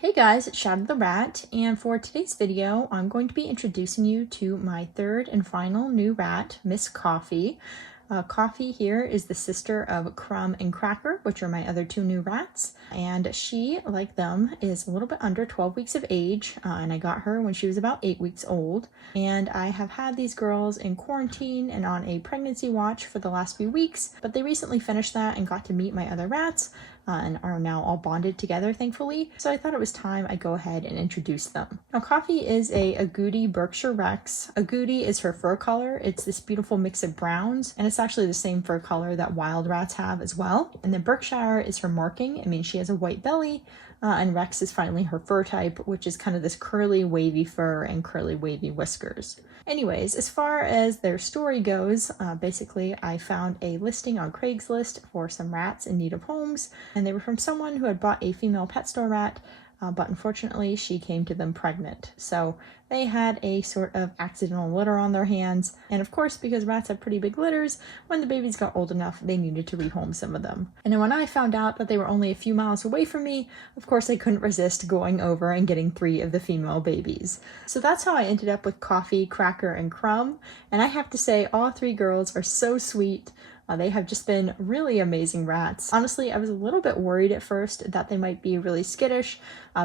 Hey guys, it's Shadow the Rat, and for today's video, I'm going to be introducing you to my third and final new rat, Miss Coffee. Coffee here is the sister of Crumb and Cracker, which are my other two new rats, and she, like them, is a little bit under 12 weeks of age, and I got her when she was about 8 weeks old. And I have had these girls in quarantine and on a pregnancy watch for the last few weeks, but they recently finished that and got to meet my other rats, and are now all bonded together, thankfully. So I thought it was time I go ahead and introduce them. Now, Coffee is a Agouti Berkshire Rex. Agouti is her fur color. It's this beautiful mix of browns, and it's actually the same fur color that wild rats have as well. And then Berkshire is her marking. It means she has a white belly, and Rex is finally her fur type, which is kind of this curly, wavy fur and curly, wavy whiskers. Anyways, as far as their story goes, basically I found a listing on Craigslist for some rats in need of homes, and they were from someone who had bought a female pet store rat, but unfortunately she came to them pregnant. So they had a sort of accidental litter on their hands, and of course, because rats have pretty big litters, when the babies got old enough, they needed to rehome some of them. And then when I found out that they were only a few miles away from me, of course I couldn't resist going over and getting 3 of the female babies. So that's how I ended up with Coffee, Cracker, and Crumb, and I have to say all 3 girls are so sweet. They have just been really amazing rats. Honestly, I was a little bit worried at first that they might be really skittish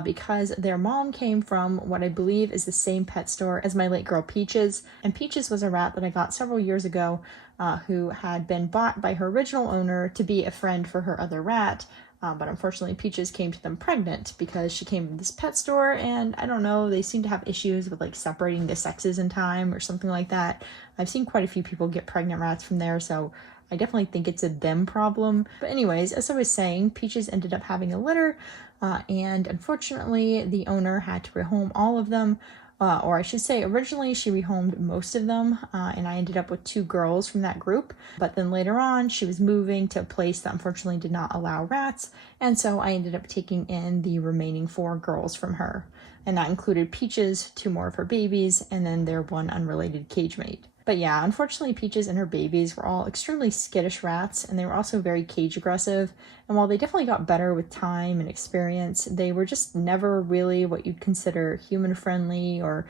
because their mom came from what I believe is the same pet store as my late girl Peaches. And Peaches was a rat that I got several years ago who had been bought by her original owner to be a friend for her other rat. But unfortunately, Peaches came to them pregnant because she came from this pet store, and I don't know, they seem to have issues with like separating the sexes in time or something like that. I've seen quite a few people get pregnant rats from there, so I definitely think it's a them problem. But anyways, as I was saying, Peaches ended up having a litter, and unfortunately the owner had to rehome all of them. Or I should say, originally she rehomed most of them, and I ended up with 2 girls from that group. But then later on, she was moving to a place that unfortunately did not allow rats, and so I ended up taking in the remaining 4 girls from her. And that included Peaches, 2 more of her babies, and then their 1 unrelated cage mate. But yeah, unfortunately, Peaches and her babies were all extremely skittish rats, and they were also very cage aggressive. And while they definitely got better with time and experience, they were just never really what you'd consider human-friendly or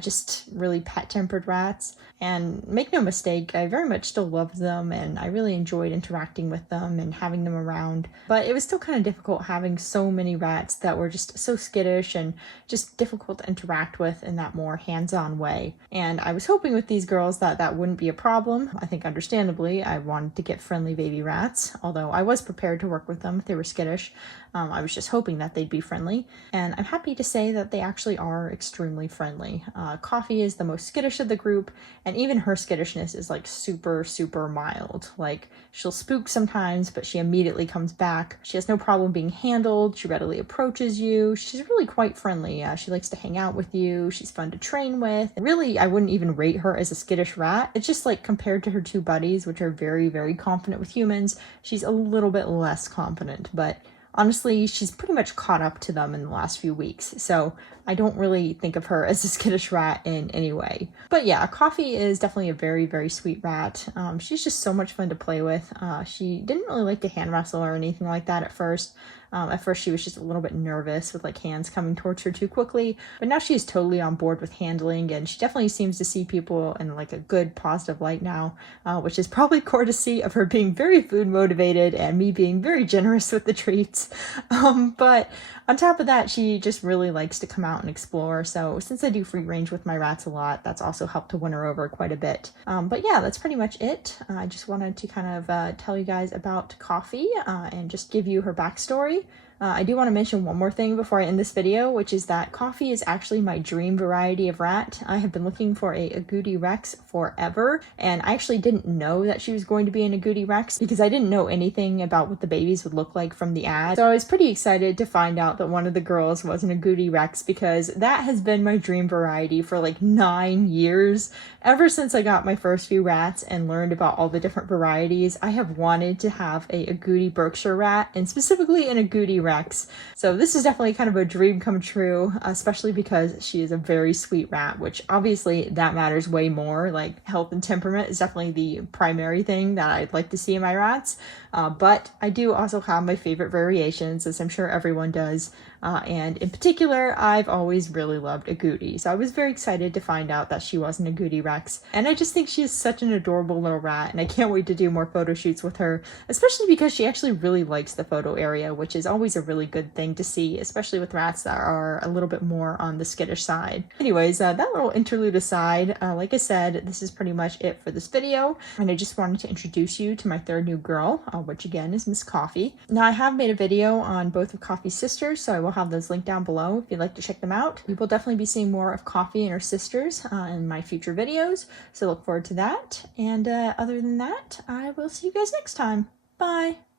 just really pet-tempered rats. And make no mistake, I very much still loved them, and I really enjoyed interacting with them and having them around. But it was still kind of difficult having so many rats that were just so skittish and just difficult to interact with in that more hands-on way. And I was hoping with these girls that that wouldn't be a problem. I think understandably, I wanted to get friendly baby rats, although I was prepared to work with them if they were skittish. I was just hoping that they'd be friendly, and I'm happy to say that they actually are extremely friendly. Coffee is the most skittish of the group, and even her skittishness is like super, super mild. Like, she'll spook sometimes, but she immediately comes back. She has no problem being handled. She readily approaches you. She's really quite friendly. She likes to hang out with you. She's fun to train with. And really, I wouldn't even rate her as a skittish rat. It's just like compared to her 2 buddies, which are very, very confident with humans, she's a little bit less confident, but honestly, she's pretty much caught up to them in the last few weeks, so I don't really think of her as a skittish rat in any way. But yeah, Coffee is definitely a very, very sweet rat. She's just so much fun to play with. She didn't really like to hand wrestle or anything like that at first. At first she was just a little bit nervous with like hands coming towards her too quickly, but now she's totally on board with handling, and she definitely seems to see people in like a good positive light now, which is probably courtesy of her being very food motivated and me being very generous with the treats. But on top of that, she just really likes to come out and explore, so since I do free range with my rats a lot, that's also helped to win her over quite a bit. But yeah, that's pretty much it. I just wanted to kind of tell you guys about Coffee and just give you her backstory. I do want to mention one more thing before I end this video, which is that Coffee is actually my dream variety of rat. I have been looking for a Agouti Rex forever, and I actually didn't know that she was going to be an Agouti Rex because I didn't know anything about what the babies would look like from the ad. So I was pretty excited to find out that one of the girls was an Agouti Rex because that has been my dream variety for like 9 years. Ever since I got my first few rats and learned about all the different varieties, I have wanted to have a Agouti Berkshire rat, and specifically an Agouti Rex. So this is definitely kind of a dream come true, especially because she is a very sweet rat, which obviously that matters way more. Like, health and temperament is definitely the primary thing that I'd like to see in my rats. But I do also have my favorite variations, as I'm sure everyone does. And in particular, I've always really loved Agouti. So I was very excited to find out that she wasn't Agouti Rex. And I just think she is such an adorable little rat, and I can't wait to do more photo shoots with her, especially because she actually really likes the photo area, which is always a really good thing to see, especially with rats that are a little bit more on the skittish side. Anyways, that little interlude aside, like I said, this is pretty much it for this video, and I just wanted to introduce you to my third new girl, which again is Miss Coffee. Now, I have made a video on both of Coffee's sisters, so I will have those linked down below if you'd like to check them out. We will definitely be seeing more of Coffee and her sisters in my future videos, so look forward to that. And other than that, I will see you guys next time. Bye!